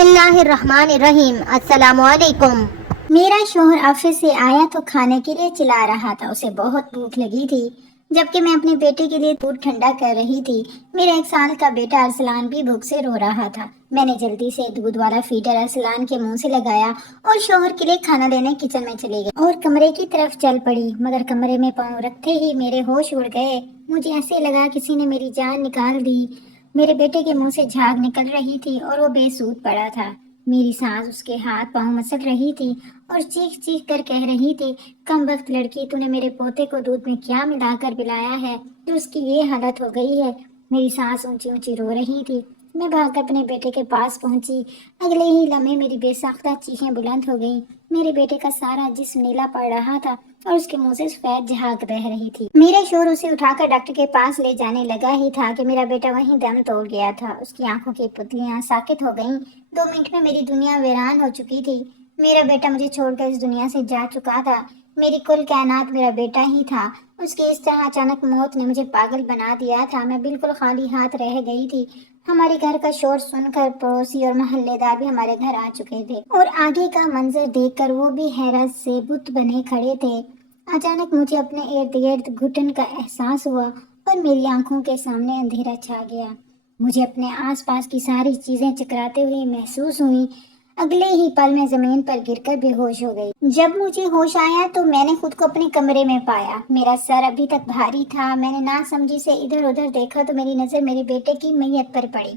بسم اللہ الرحمن الرحیم۔ السلام علیکم۔ میرا شوہر آفس سے آیا تو کھانے کے لیے چلا رہا تھا۔ اسے بہت بھوک لگی تھی، جبکہ میں اپنے بیٹے کے لیے دودھ ٹھنڈا کر رہی تھی۔ میرا 1 سال کا بیٹا ارسلان بھی بھوک سے رو رہا تھا۔ میں نے جلدی سے دودھ والا فیڈر ارسلان کے منہ سے لگایا اور شوہر کے لیے کھانا لینے کچن میں چلی گئی اور کمرے کی طرف چل پڑی، مگر کمرے میں پاؤں رکھتے ہی میرے ہوش اڑ گئے۔ مجھے ایسے لگا کسی نے میری جان نکال دی۔ میرے بیٹے کے منہ سے جھاگ نکل رہی تھی اور وہ بے سود پڑا تھا۔ میری سانس اس کے ہاتھ پاؤں مسل رہی تھی اور چیخ چیخ کر کہہ رہی تھی، کم وقت لڑکی، تو نے میرے پوتے کو دودھ میں کیا ملا کر پلایا ہے جو اس کی یہ حالت ہو گئی ہے۔ میری سانس اونچی اونچی رو رہی تھی۔ میں بھاگ کر اپنے بیٹے کے پاس پہنچی۔ اگلے ہی لمحے میری بے ساختہ چیخیں بلند ہو گئیں۔ میرے بیٹے کا سارا جسم نیلا پڑ رہا تھا اور اس کے منہ سے سفید جھاگ بہہ رہی تھی۔ میرے شوہر اسے اٹھا کر ڈاکٹر کے پاس لے جانے لگا ہی تھا کہ میرا بیٹا وہیں دم توڑ گیا تھا۔ اس کی آنکھوں کی پتلیاں ساکت ہو گئیں۔ 2 منٹ میں میری دنیا ویران ہو چکی تھی۔ میرا بیٹا مجھے چھوڑ کر اس دنیا سے جا چکا تھا۔ میری کل کائنات میرا بیٹا ہی تھا۔ اس کی اس طرح اچانک موت نے مجھے پاگل بنا دیا تھا۔ میں بالکل خالی ہاتھ رہ گئی تھی۔ ہمارے گھر کا شور سن کر پڑوسی اور محلے دار بھی ہمارے گھر آ چکے تھے اور آگے کا منظر دیکھ کر وہ بھی حیرت سے بت بنے کھڑے تھے۔ اچانک مجھے اپنے ارد گرد گھٹن کا احساس ہوا اور میری آنکھوں کے سامنے اندھیرا چھا گیا۔ مجھے اپنے آس پاس کی ساری چیزیں چکراتے ہوئے محسوس ہوئیں۔ اگلے ہی پل میں زمین پر گر کر بے ہوش ہو گئی۔ جب مجھے ہوش آیا تو میں نے خود کو اپنے کمرے میں پایا۔ میرا سر ابھی تک بھاری تھا۔ میں نے ناسمجھی سے ادھر ادھر دیکھا تو میری نظر میرے بیٹے کی میت پر پڑی۔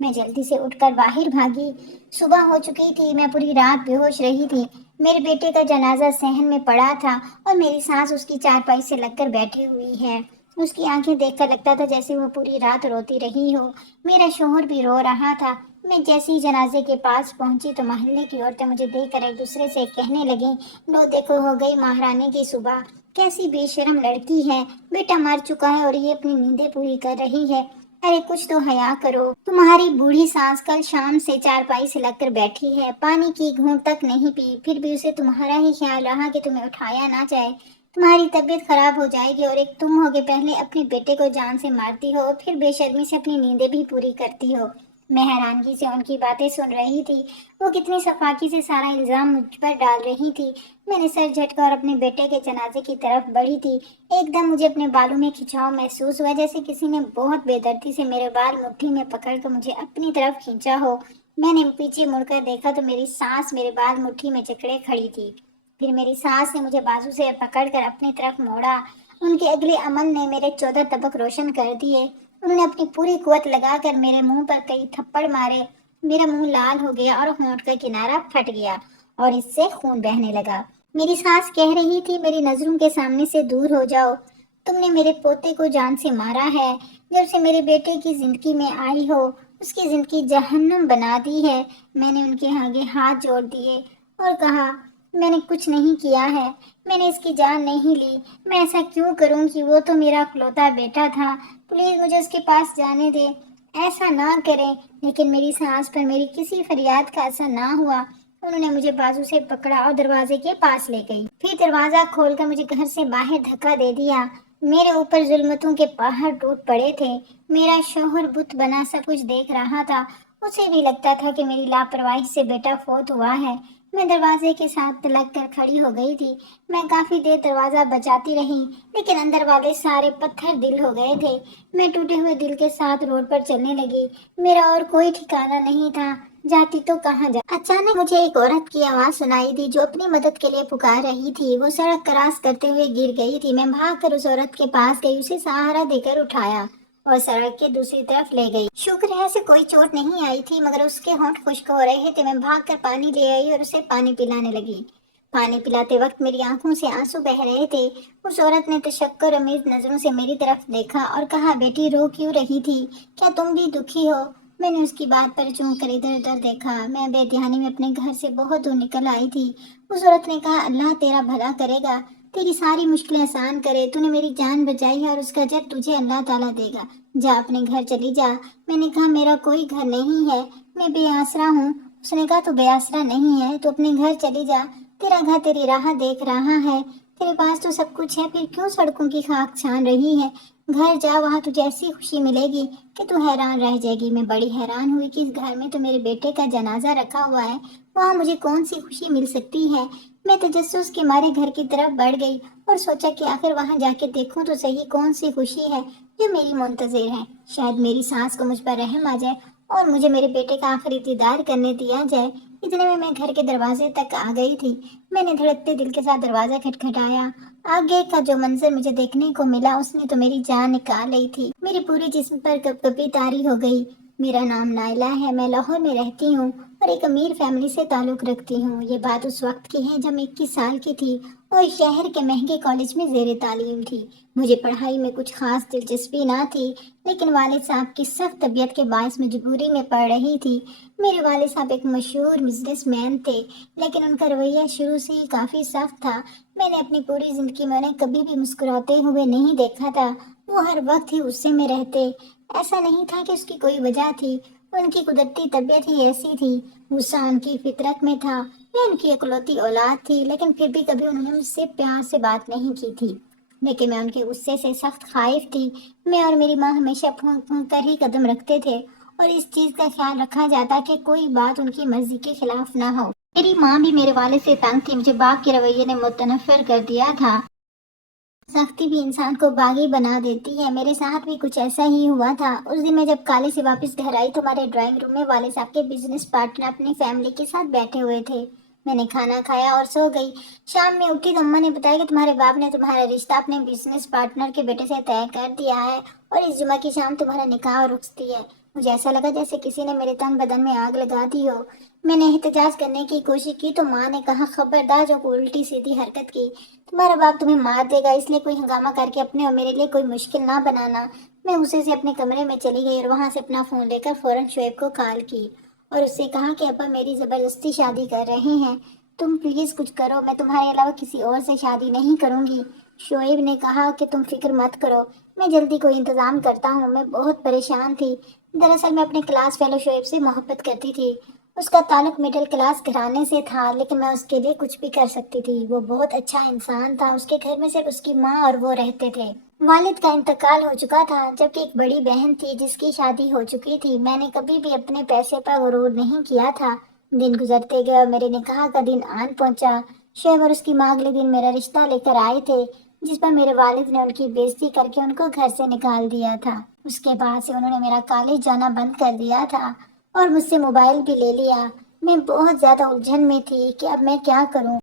میں جلدی سے اٹھ کر باہر بھاگی۔ صبح ہو چکی تھی۔ میں پوری رات بے ہوش رہی تھی۔ میرے بیٹے کا جنازہ صحن میں پڑا تھا اور میری سانس اس کی چارپائی سے لگ کر بیٹھی ہوئی ہے۔ اس کی آنکھیں دیکھ کر لگتا تھا جیسے وہ پوری رات روتی رہی ہو۔ میرا شوہر بھی رو رہا تھا۔ میں جیسے ہی جنازے کے پاس پہنچی تو محلے کی عورتیں مجھے دیکھ کر ایک دوسرے سے کہنے لگیں، لو دیکھو ہو گئی مہارانے کی صبح، کیسی بے شرم لڑکی ہے، بیٹا مر چکا ہے اور یہ اپنی نیندیں پوری کر رہی ہے، ارے کچھ تو حیا کرو، تمہاری بوڑھی سانس کل شام سے چارپائی سے لگ کر بیٹھی ہے، پانی کی گھونٹ تک نہیں پی، پھر بھی اسے تمہارا ہی خیال رہا کہ تمہیں اٹھایا نہ جائے، تمہاری طبیعت خراب ہو جائے گی اور ایک تم ہوگے پہلے اپنے بیٹے کو جان سے مارتی ہو پھر بے شرمی سے اپنی نیندیں بھی پوری کرتی ہو۔ میں حیرانگی سے ان کی باتیں سن رہی تھی۔ وہ کتنی صفاقی سے سارا الزام مجھ پر ڈال رہی تھی۔ میں نے سر جھٹکا اور اپنے بیٹے کے جنازے کی طرف بڑھی تھی۔ ایک دم مجھے اپنے بالوں میں کھچاؤ محسوس ہوا، جیسے کسی نے بہت بے دردی سے میرے بال مٹھی میں پکڑ کر مجھے اپنی طرف کھینچا ہو۔ میں نے پیچھے مڑ کر دیکھا تو میری سانس میرے بال مٹھی میں جکڑے کھڑی تھی۔ پھر میری سانس نے مجھے بازو سے پکڑ کر اپنی طرف موڑا۔ ان کے اگلے عمل نے میرے 14 طبق روشن کر دیے۔ انہوں نے اپنی پوری قوت لگا کر میرے منہ پر کئی تھپڑ مارے۔ میرا منہ لال ہو گیا اور ہونٹ کا کنارہ پھٹ گیا اور اس سے خون بہنے لگا۔ میری سانس کہہ رہی تھی، میری نظروں کے سامنے سے دور ہو جاؤ، تم نے میرے پوتے کو جان سے مارا ہے، جب سے میرے بیٹے کی زندگی میں آئی ہو اس کی زندگی جہنم بنا دی ہے۔ میں نے ان کے آگے ہاتھ جوڑ دیے اور کہا، میں نے کچھ نہیں کیا ہے، میں نے اس کی جان نہیں لی، میں ایسا کیوں کروں کہ وہ تو میرا اکلوتا بیٹا تھا، پلیز مجھے اس کے پاس جانے دے، ایسا نہ کریں۔ لیکن میری سانس پر میری کسی فریاد کا اثر نہ ہوا۔ انہوں نے مجھے بازو سے پکڑا اور دروازے کے پاس لے گئی، پھر دروازہ کھول کر مجھے گھر سے باہر دھکا دے دیا۔ میرے اوپر ظلمتوں کے پہاڑ ٹوٹ پڑے تھے۔ میرا شوہر بت بنا سب کچھ دیکھ رہا تھا۔ اسے بھی لگتا تھا کہ میری لاپرواہی سے بیٹا فوت ہوا ہے۔ میں دروازے کے ساتھ لگ کر کھڑی ہو گئی تھی۔ میں کافی دیر دروازہ بجاتی رہی، لیکن اندر والے سارے پتھر دل ہو گئے تھے۔ میں ٹوٹے ہوئے دل کے ساتھ روڈ پر چلنے لگی۔ میرا اور کوئی ٹھکانہ نہیں تھا، جاتی تو کہاں جا۔ اچانک مجھے ایک عورت کی آواز سنائی دی جو اپنی مدد کے لیے پکار رہی تھی۔ وہ سڑک کراس کرتے ہوئے گر گئی تھی۔ میں بھاگ کر اس عورت کے پاس گئی، اسے سہارا دے کر اٹھایا اور سڑک کے دوسری طرف لے گئی۔ شکر ہے اسے کوئی چوٹ نہیں آئی تھی، مگر اس کے ہونٹ خشک ہو رہے تھے۔ میں بھاگ کر پانی لے آئی اور اسے پانی پلانے لگی۔ پانی پلاتے وقت میری آنکھوں سے آنسو بہہ رہے تھے۔ اس عورت نے تشکر آمیز نظروں سے میری طرف دیکھا اور کہا، بیٹی رو کیوں رہی تھی، کیا تم بھی دکھی ہو؟ میں نے اس کی بات پر چونک کر ادھر ادھر دیکھا۔ میں بے دھیانی میں اپنے گھر سے بہت دور نکل آئی تھی۔ اس عورت نے کہا، اللہ تیرا بھلا کرے گا، تیری ساری مشکلیں آسان کرے، تو نے میری جان بچائی ہے اور اس کا اجر تجھے اللہ تعالیٰ دے گا، جا اپنے گھر چلی جا۔ میں نے کہا، میرا کوئی گھر نہیں ہے، میں بے آسرا ہوں۔ اس نے کہا، تو بے آسرا نہیں ہے تو اپنے گھر چلی جا، تیرا گھر تیری راہ دیکھ رہا ہے۔ تیرے پاس تو سب کچھ ہے، پھر کیوں سڑکوں کی خاک چھان رہی ہے؟ گھر جا، وہاں تجھے ایسی خوشی ملے گی کہ تو حیران رہ جائے گی۔ میں بڑی حیران ہوئی کہ اس گھر میں تو میرے بیٹے کا جنازہ رکھا ہوا ہے، وہاں مجھے کون سی خوشی مل سکتی ہے؟ میں تجسس کے مارے گھر کی طرف بڑھ گئی اور سوچا کہ آخر وہاں جا کے دیکھوں تو صحیح کون سی خوشی ہے جو میری منتظر ہے۔ شاید میری سانس کو مجھ پر رحم آ جائے اور مجھے میرے بیٹے کا آخری دیدار کرنے دیا جائے۔ اتنے میں گھر کے دروازے تک آ گئی تھی۔ میں نے دھڑکتے دل کے ساتھ دروازہ کھٹکھٹایا۔ آگے کا جو منظر مجھے دیکھنے کو ملا اس نے تو میری جان نکال لی تھی۔ میری پوری جسم پر کپکپی طاری ہو گئی۔ میرا نام نائلہ ہے، میں لاہور میں رہتی ہوں اور ایک امیر فیملی سے تعلق رکھتی ہوں۔ یہ بات اس وقت کی ہے جب میں 21 سال کی تھی اور شہر کے مہنگے کالج میں زیر تعلیم تھی۔ مجھے پڑھائی میں کچھ خاص دلچسپی نہ تھی، لیکن والد صاحب کی سخت طبیعت کے باعث مجبوری میں پڑھ رہی تھی۔ میرے والد صاحب ایک مشہور بزنس مین تھے، لیکن ان کا رویہ شروع سے ہی کافی سخت تھا۔ میں نے اپنی پوری زندگی میں انہیں کبھی بھی مسکراتے ہوئے نہیں دیکھا تھا۔ وہ ہر وقت ہی غصے میں رہتے۔ ایسا نہیں تھا کہ اس کی کوئی وجہ تھی، ان کی قدرتی طبیعت ہی ایسی تھی۔ غصہ ان کی فطرت میں تھا۔ میں ان کی اکلوتی اولاد تھی، لیکن پھر بھی کبھی انہوں نے مجھ سے پیار سے بات نہیں کی تھی۔ لیکن میں ان کے غصے سے سخت خائف تھی۔ میں اور میری ماں ہمیشہ پھونک پھونک کر ہی قدم رکھتے تھے اور اس چیز کا خیال رکھا جاتا کہ کوئی بات ان کی مرضی کے خلاف نہ ہو۔ میری ماں بھی میرے والد سے تنگ تھی، مجھے باپ کے رویے نے متنفر کر دیا تھا۔ سختی بھی انسان کو باغی بنا دیتی ہے۔ میرے ساتھ بھی کچھ ایسا ہی ہوا تھا۔ اس دن میں جب کالج سے واپس گھر آئی تو ہمارے ڈرائنگ روم میں والد صاحب کے بزنس پارٹنر اپنی فیملی کے ساتھ بیٹھے ہوئے تھے۔ میں نے کھانا کھایا اور سو گئی۔ شام میں اٹھی تو اماں نے بتایا کہ تمہارے باپ نے تمہارا رشتہ اپنے بزنس پارٹنر کے بیٹے سے طے کر دیا ہے اور اس جمعہ کی شام تمہارا نکاح اور رخصتی ہے۔ مجھے ایسا لگا جیسے کسی نے میرے تن بدن میں آگ لگا دی ہو۔ میں نے احتجاج کرنے کی کوشش کی تو ماں نے کہا، خبردار جو کوئی الٹی سیدھی حرکت کی تمہارا باپ تمہیں مار دے گا، اس لیے کوئی ہنگامہ کر کے اپنے اور میرے لیے کوئی مشکل نہ بنانا۔ میں غصے سے اپنے کمرے میں چلی گئی اور وہاں سے اپنا فون لے کر فوراً شعیب کو کال کی اور اس سے کہا کہ ابا میری زبردستی شادی کر رہے ہیں، تم پلیز کچھ کرو، میں تمہارے علاوہ کسی اور سے شادی نہیں کروں گی۔ شعیب نے کہا کہ تم فکر مت کرو، میں جلدی کوئی انتظام کرتا ہوں۔ میں بہت پریشان تھی۔ دراصل میں اپنے کلاس فیلو شعیب سے محبت کرتی تھی۔ اس کا تعلق مڈل کلاس گھرانے سے تھا، لیکن میں اس کے لیے کچھ بھی کر سکتی تھی۔ وہ بہت اچھا انسان تھا۔ اس کے گھر میں صرف اس کی ماں اور وہ رہتے تھے۔ والد کا انتقال ہو چکا تھا، جبکہ ایک بڑی بہن تھی جس کی شادی ہو چکی تھی۔ میں نے کبھی بھی اپنے پیسے پر غرور نہیں کیا تھا۔ دن گزرتے گئے اور میرے نکاح کا دن آن پہنچا۔ شعیب اور اس کی ماں اگلے دن میرا رشتہ لے کر آئے تھے، جس پر میرے والد نے ان کی بےعزتی کر کے ان کو گھر سے نکال دیا تھا۔ اس کے بعد سے انہوں نے میرا کالج جانا بند کر دیا تھا اور مجھ سے موبائل بھی لے لیا۔ میں بہت زیادہ الجھن میں تھی کہ اب میں کیا کروں۔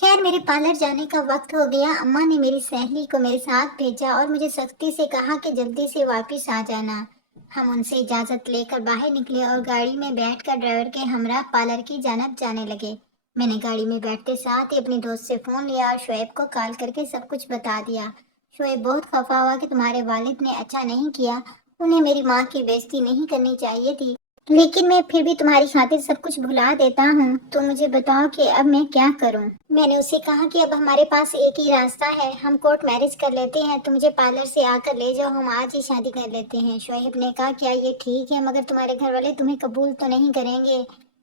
خیر میرے پارلر جانے کا وقت ہو گیا۔ اماں نے میری سہیلی کو میرے ساتھ بھیجا اور مجھے سختی سے کہا کہ جلدی سے واپس آ جانا۔ ہم ان سے اجازت لے کر باہر نکلے اور گاڑی میں بیٹھ کر ڈرائیور کے ہمراہ پارلر کی جانب جانے لگے۔ میں نے گاڑی میں بیٹھتے ساتھ ہی اپنی دوست سے فون لیا اور شعیب کو کال کر کے سب کچھ بتا دیا۔ شعیب بہت خفا ہوا کہ تمہارے والد نے اچھا نہیں کیا، انہیں میری ماں کی بےعزتی نہیں کرنی چاہیے تھی، لیکن میں پھر بھی تمہاری خاطر سب کچھ بھلا دیتا ہوں، تو مجھے بتاؤ کہ اب میں کیا کروں۔ میں نے اسے کہا کہ اب ہمارے پاس ایک ہی راستہ ہے، ہم کورٹ میرج کر لیتے ہیں، تو مجھے پارلر سے آ کر لے جاؤ، ہم آج ہی شادی کر لیتے ہیں۔ شعیب نے کہا کیا یہ ٹھیک ہے؟ مگر تمہارے گھر والے تمہیں قبول تو نہیں کریں گے۔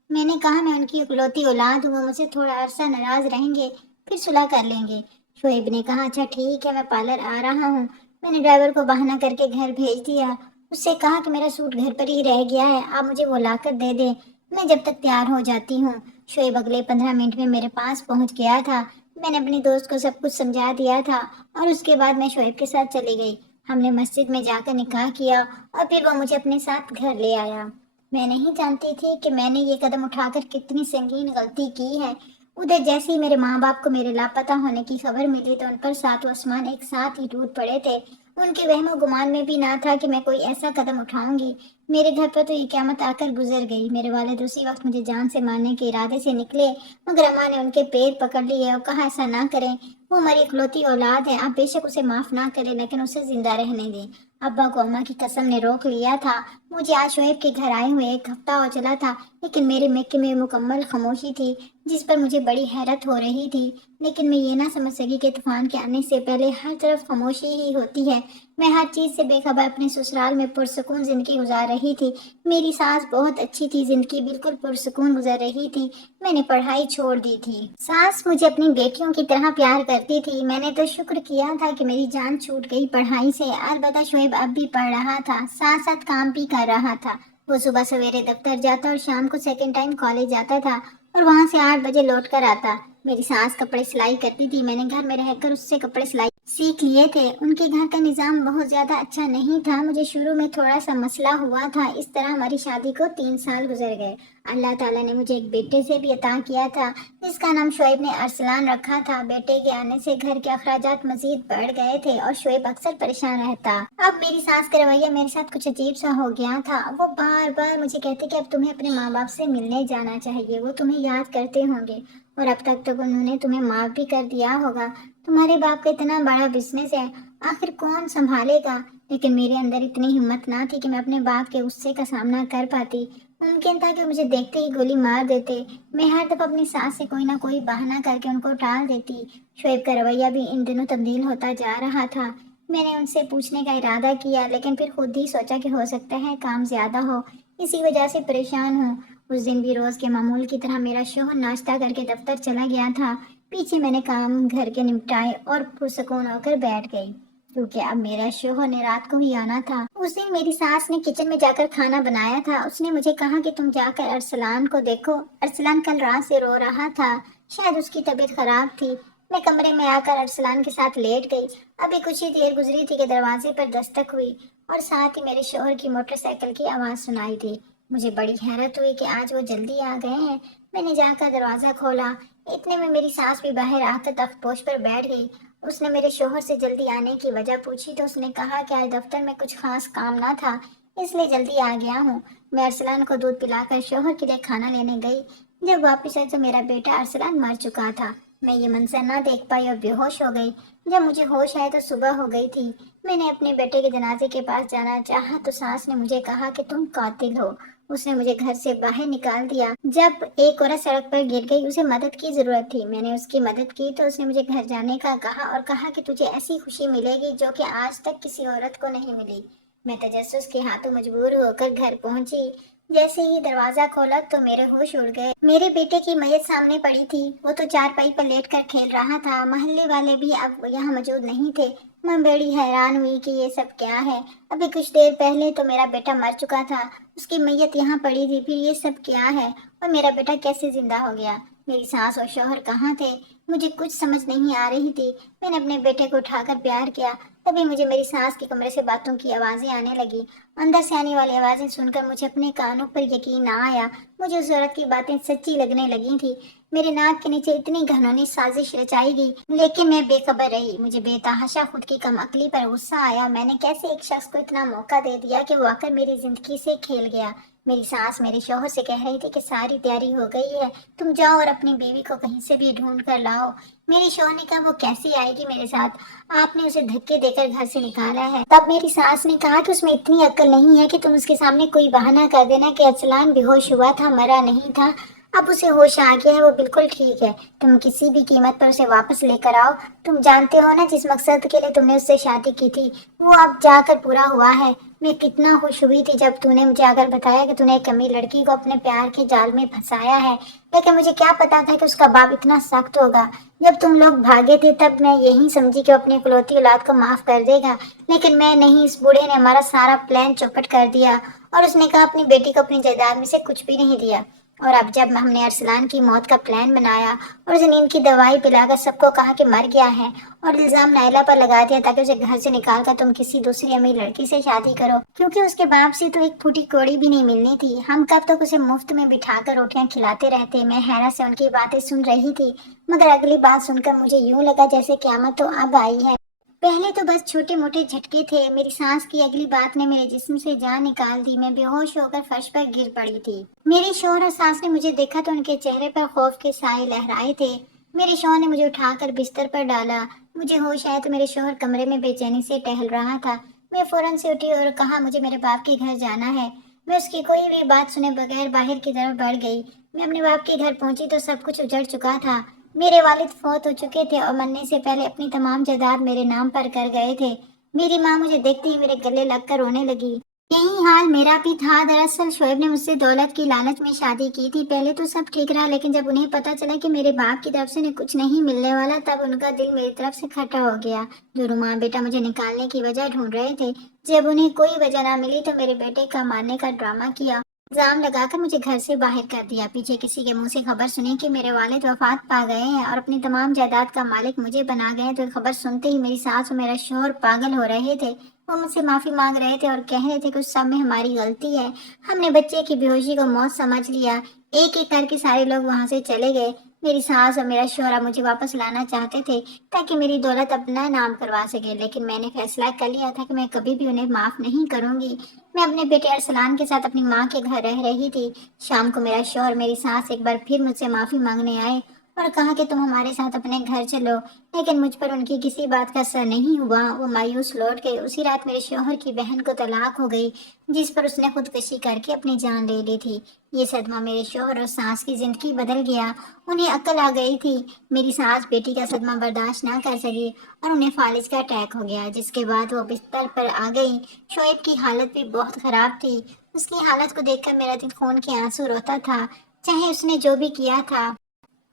میں نے کہا میں ان کی اکلوتی اولاد ہوں، وہ مجھ سے تھوڑا عرصہ ناراض رہیں گے، پھر صلح کر لیں گے۔ شعیب نے کہا اچھا ٹھیک ہے، میں پارلر آ رہا ہوں۔ میں نے ڈرائیور کو بہانہ کر کے گھر بھیج دیا۔ اس سے کہا کہ میرا سوٹ گھر پر ہی رہ گیا ہے، آپ مجھے وہ لا کر دے دیں، میں جب تک تیار ہو جاتی ہوں۔ شعیب اگلے 15 منٹ میں میرے پاس پہنچ گیا تھا۔ میں نے اپنی دوست کو سب کچھ سمجھا دیا تھا اور اس کے بعد میں شعیب کے ساتھ چلی گئی۔ ہم نے مسجد میں جا کر نکاح کیا اور پھر وہ مجھے اپنے ساتھ گھر لے آیا۔ میں نہیں جانتی تھی کہ میں نے یہ قدم اٹھا کر کتنی سنگین غلطی کی ہے۔ ادھر جیسے ہی میرے ماں باپ کو میرے لاپتہ ہونے کی خبر ملی تو ان پر ساتوں آسمان ایک ساتھ ہی ٹوٹ پڑے تھے۔ ان کے وہم و گمان میں بھی نہ تھا کہ میں کوئی ایسا قدم اٹھاؤں گی۔ میرے گھر پر تو یہ قیامت آ کر گزر گئی۔ میرے والد اسی وقت مجھے جان سے مارنے کے ارادے سے نکلے، مگر اماں نے ان کے پیر پکڑ لیے اور کہا ایسا نہ کریں، وہ ہماری اکلوتی اولاد ہے، آپ بے شک اسے معاف نہ کریں لیکن اسے زندہ رہنے دیں۔ ابا کو اماں کی قسم نے روک لیا تھا، مجھے آج شعیب کے گھر آئے ہوئے 1 ہفتہ ہو چلا تھا، لیکن میرے مکے میں مکمل خاموشی تھی جس پر مجھے بڑی حیرت ہو رہی تھی۔ لیکن میں یہ نہ سمجھ سکی کہ طوفان کے آنے سے پہلے ہر طرف خاموشی ہی ہوتی ہے۔ میں ہر چیز سے بے خبر اپنے سسرال میں پرسکون زندگی گزار رہی تھی۔ میری ساس بہت اچھی تھی، زندگی بالکل پرسکون گزر رہی تھی۔ میں نے پڑھائی چھوڑ دی تھی۔ ساس مجھے اپنی بیٹیوں کی طرح پیار کرتی تھی۔ میں نے تو شکر کیا تھا کہ میری جان چھوٹ گئی پڑھائی سے۔ البتہ شعیب اب بھی پڑھ رہا تھا، ساتھ ساتھ کام بھی کر رہا تھا۔ وہ صبح سویرے دفتر جاتا اور شام کو سیکنڈ ٹائم کالج جاتا تھا اور وہاں سے 8 بجے لوٹ کر آتا۔ میری ساس کپڑے سلائی کرتی تھی، میں نے گھر میں رہ کر اس سے کپڑے سلائی سیکھ لیے تھے۔ ان کے گھر کا نظام بہت زیادہ اچھا نہیں تھا، مجھے شروع میں تھوڑا سا مسئلہ ہوا تھا۔ اس طرح ہماری شادی کو 3 سال گزر گئے۔ اللہ تعالیٰ نے مجھے ایک بیٹے سے بھی عطا کیا تھا جس کا نام شعیب نے ارسلان رکھا تھا۔ بیٹے کے آنے سے گھر کے اخراجات مزید بڑھ گئے تھے اور شعیب اکثر پریشان رہتا۔ اب میری ساس کا رویہ میرے ساتھ کچھ عجیب سا ہو گیا تھا۔ وہ بار بار مجھے کہتے کہ اب تمہیں اپنے ماں باپ سے ملنے جانا چاہیے، وہ تمہیں یاد کرتے ہوں گے اور اب تک انہوں نے تمہیں معاف بھی کر دیا ہوگا۔ تمہارے باپ کا اتنا بڑا بزنس ہے، آخر کون سنبھالے گا؟ لیکن میرے اندر اتنی ہمت نہ تھی کہ میں اپنے باپ کے غصے کا سامنا کر پاتی۔ ممکن تھا کہ مجھے دیکھتے ہی گولی مار دیتے۔ میں ہر دفعہ اپنی ساس سے کوئی نہ کوئی بہانہ کر کے ان کو ٹال دیتی۔ شعیب کا رویہ بھی ان دنوں تبدیل ہوتا جا رہا تھا۔ میں نے ان سے پوچھنے کا ارادہ کیا، لیکن پھر خود ہی سوچا کہ ہو سکتا ہے کام زیادہ ہو، اسی وجہ سے پریشان ہوں۔ اس دن بھی روز کے معمول کی طرح میرا شوہر ناشتہ کر کے دفتر چلا گیا تھا۔ پیچھے میں نے کام گھر کے نمٹائے اور پرسکون ہو کر بیٹھ گئی، کیونکہ اب میرا شوہر نے رات کو ہی آنا تھا۔ اس دن میری ساس نے کچن میں جا کر کھانا بنایا تھا۔ اس نے مجھے کہا کہ تم جا کر ارسلان کو دیکھو۔ ارسلان کل رات سے رو رہا تھا، شاید اس کی طبیعت خراب تھی۔ میں کمرے میں آ کر ارسلان کے ساتھ لیٹ گئی۔ ابھی کچھ ہی دیر گزری تھی کہ دروازے پر دستک ہوئی اور ساتھ ہی میرے شوہر کی موٹر سائیکل کی آواز سنائی دی۔ مجھے بڑی حیرت ہوئی کہ آج وہ جلدی آ گئے ہیں۔ میں نے جا کر دروازہ کھولا، اتنے میں میری ساس بھی باہر آ کر تخت پوش پر بیٹھ گئی۔ اس نے میرے شوہر سے جلدی آنے کی وجہ پوچھی تو اس نے کہا کہ آج دفتر میں کچھ خاص کام نہ تھا، اس لیے جلدی آ گیا ہوں۔ میں ارسلان کو دودھ پلا کر شوہر کے لیے کھانا لینے گئی۔ جب واپس آئی تو میرا بیٹا ارسلان مر چکا تھا۔ میں یہ منظر نہ دیکھ پائی اور بے ہوش ہو گئی۔ جب مجھے ہوش آئے تو صبح ہو گئی تھی۔ میں نے اپنے بیٹے کے جنازے کے پاس جانا چاہا تو ساس نے مجھے کہا کہ تم قاتل ہو۔ اس نے مجھے گھر سے باہر نکال دیا۔ جب ایک عورت سڑک پر گر گئی، اسے مدد کی ضرورت تھی، میں نے اس کی مدد کی تو اس نے مجھے گھر جانے کا کہا اور کہا کہ تجھے ایسی خوشی ملے گی جو کہ آج تک کسی عورت کو نہیں ملی۔ میں تجسس کے ہاتھوں مجبور ہو کر گھر پہنچی۔ جیسے ہی دروازہ کھولا تو میرے ہوش اڑ گئے۔ میرے بیٹے کی میت سامنے پڑی تھی، وہ تو چارپائی پر لیٹ کر کھیل رہا تھا۔ محلے والے بھی اب یہاں موجود نہیں تھے۔ میں بڑی حیران ہوئی کہ یہ سب کیا ہے۔ ابھی کچھ دیر پہلے تو میرا بیٹا مر چکا تھا، اس کی میت یہاں پڑی تھی، پھر یہ سب کیا ہے اور میرا بیٹا کیسے زندہ ہو گیا؟ میری ساس اور شوہر کہاں تھے؟ مجھے کچھ سمجھ نہیں آ رہی تھی۔ میں نے اپنے بیٹے کو اٹھا کر پیار کیا، تبھی مجھے میری ساس کے کمرے سے باتوں کی آوازیں آنے لگی۔ اندر سے آنے والی آوازیں سن کر مجھے اپنے کانوں پر یقین نہ آیا۔ مجھے اس عورت کی باتیں سچی لگنے لگی تھی۔ میرے ناک کے نیچے اتنی گھنونی سازش رچائی گئی، لیکن میں بے خبر رہی۔ مجھے بے تحاشا خود کی کم عقلی پر غصہ آیا۔ میں نے کیسے ایک شخص کو اتنا موقع دے دیا کہ وہ آ کر میری زندگی سے کھیل گیا۔ میری ساس میرے شوہر سے کہہ رہی تھی کہ ساری تیاری ہو گئی ہے، تم جاؤ اور اپنی بیوی کو کہیں سے بھی ڈھونڈ کر لاؤ۔ میرے شوہر نے کہا وہ کیسے آئے گی میرے ساتھ، آپ نے اسے دھکے دے کر گھر سے نکالا ہے۔ تب میری ساس نے کہا کہ اس میں اتنی عقل نہیں ہے کہ تم اس کے سامنے کوئی بہانہ کر دینا کہ ارسلان بے ہوش ہوا تھا، مرا نہیں تھا، اب اسے ہوش آ گیا ہے، وہ بالکل ٹھیک ہے، تم کسی بھی قیمت پر اسے واپس لے کر آؤ۔ تم جانتے ہو نا جس مقصد کے لیے تم نے اس سے شادی کی تھی وہ اب جا کر پورا ہوا ہے۔ میں کتنا خوش ہوئی تھی جب تو نے مجھے آ کر بتایا کہ تو نے ایک کمی لڑکی کو اپنے پیار کے جال میں پھنسایا ہے، لیکن مجھے کیا پتا تھا کہ اس کا باپ اتنا سخت ہوگا۔ جب تم لوگ بھاگے تھے تب میں یہی سمجھی کہ وہ اپنی اکلوتی اولاد کو معاف کر دے گا، لیکن میں نہیں، اس بوڑھے نے ہمارا سارا پلان چوپٹ کر دیا اور اس نے کہا اپنی بیٹی کو اپنی جائیداد میں سے کچھ بھی نہیں دیا۔ اور اب جب ہم نے ارسلان کی موت کا پلان بنایا اور اسے نیند کی دوائی پلا کر سب کو کہا کہ مر گیا ہے اور الزام نائلہ پر لگا دیا تاکہ اسے گھر سے نکال کر تم کسی دوسری امیر لڑکی سے شادی کرو، کیونکہ اس کے باپ سے تو ایک پھوٹی کوڑی بھی نہیں ملنی تھی، ہم کب تک اسے مفت میں بٹھا کر روٹیاں کھلاتے رہتے۔ میں حیرت سے ان کی باتیں سن رہی تھی، مگر اگلی بات سن کر مجھے یوں لگا جیسے قیامت تو اب آئی ہے۔ پہلے تو بس چھوٹے موٹے جھٹکے تھے، میری سانس کی اگلی بات نے میرے جسم سے جان نکال دی۔ میں بے ہوش ہو کر فرش پر گر پڑی تھی۔ میرے شوہر اور ساس نے مجھے دیکھا تو ان کے چہرے پر خوف کے سائے لہرائے تھے۔ میرے شوہر نے مجھے اٹھا کر بستر پر ڈالا۔ مجھے ہوش آیا تو میرے شوہر کمرے میں بے چینی سے ٹہل رہا تھا۔ میں فوراً سے اٹھی اور کہا مجھے میرے باپ کے گھر جانا ہے۔ میں اس کی کوئی بھی بات سنے بغیر باہر کی طرف بڑھ گئی۔ میں اپنے باپ کے گھر پہنچی تو سب کچھ اجڑ چکا تھا۔ میرے والد فوت ہو چکے تھے اور مرنے سے پہلے اپنی تمام جائیداد میرے نام پر کر گئے تھے۔ میری ماں مجھے دیکھتے ہی میرے گلے لگ کر رونے لگی۔ یہی حال میرا بھی تھا۔ دراصل شعیب نے مجھ سے دولت کی لالچ میں شادی کی تھی۔ پہلے تو سب ٹھیک رہا، لیکن جب انہیں پتا چلا کہ میرے باپ کی طرف سے انہیں کچھ نہیں ملنے والا، تب ان کا دل میری طرف سے کھٹا ہو گیا۔ دونوں ماں بیٹا مجھے نکالنے کی وجہ ڈھونڈ رہے تھے۔ جب انہیں کوئی وجہ نہ ملی تو میرے بیٹے کا مارنے کا ڈرامہ کیا، الزام لگا کر مجھے گھر سے باہر کر دیا۔ پیچھے کسی کے منہ سے خبر سنی کہ میرے والد وفات پا گئے ہیں اور اپنی تمام جائیداد کا مالک مجھے بنا گئے ہیں، تو خبر سنتے ہی میری ساس اور میرا شوہر پاگل ہو رہے تھے۔ وہ مجھ سے معافی مانگ رہے تھے اور کہہ رہے تھے کہ اس سب میں ہماری غلطی ہے، ہم نے بچے کی بے ہوشی کو موت سمجھ لیا۔ ایک ایک کر کے سارے لوگ وہاں سے چلے گئے۔ میری ساس اور میرا شوہر مجھے واپس لانا چاہتے تھے تاکہ میری دولت اپنا نام کروا سکے، لیکن میں نے فیصلہ کر لیا تھا کہ میں کبھی بھی انہیں معاف نہیں کروں گی۔ میں اپنے بیٹے ارسلان کے ساتھ اپنی ماں کے گھر رہ رہی تھی۔ شام کو میرا شوہر میری ساس ایک بار پھر مجھ سے معافی مانگنے آئے اور کہا کہ تم ہمارے ساتھ اپنے گھر چلو، لیکن مجھ پر ان کی کسی بات کا اثر نہیں ہوا۔ وہ مایوس لوٹ گئے۔ اسی رات میرے شوہر کی بہن کو طلاق ہو گئی، جس پر اس نے خودکشی کر کے اپنی جان لے لی تھی۔ یہ صدمہ میرے شوہر اور ساس کی زندگی بدل گیا۔ انہیں عقل آ گئی تھی۔ میری ساس بیٹی کا صدمہ برداشت نہ کر سکی اور انہیں فالج کا اٹیک ہو گیا، جس کے بعد وہ بستر پر آ گئی۔ شعیب کی حالت بھی بہت خراب تھی۔ اس کی حالت کو دیکھ کر میرا دل خون کے آنسو روتا تھا۔ چاہے اس نے جو بھی کیا تھا،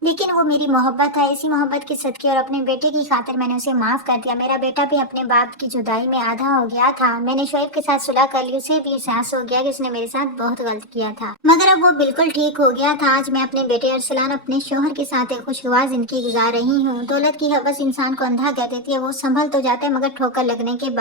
لیکن وہ میری محبت ہے۔ اسی محبت کے صدقے اور اپنے بیٹے کی خاطر میں نے اسے معاف کر دیا۔ میرا بیٹا بھی اپنے باپ کی جدائی میں آدھا ہو گیا تھا۔ میں نے شعیب کے ساتھ صلح کر لی۔ اسے بھی احساس ہو گیا کہ اس نے میرے ساتھ بہت غلط کیا تھا، مگر اب وہ بالکل ٹھیک ہو گیا تھا۔ آج میں اپنے بیٹے ارسلان اپنے شوہر کے ساتھ ایک خوشگوار زندگی گزار رہی ہوں۔ دولت کی ہوس انسان کو اندھا کر دیتی ہے۔ وہ سنبھل تو جاتا ہے، مگر ٹھوکر لگنے کے بعد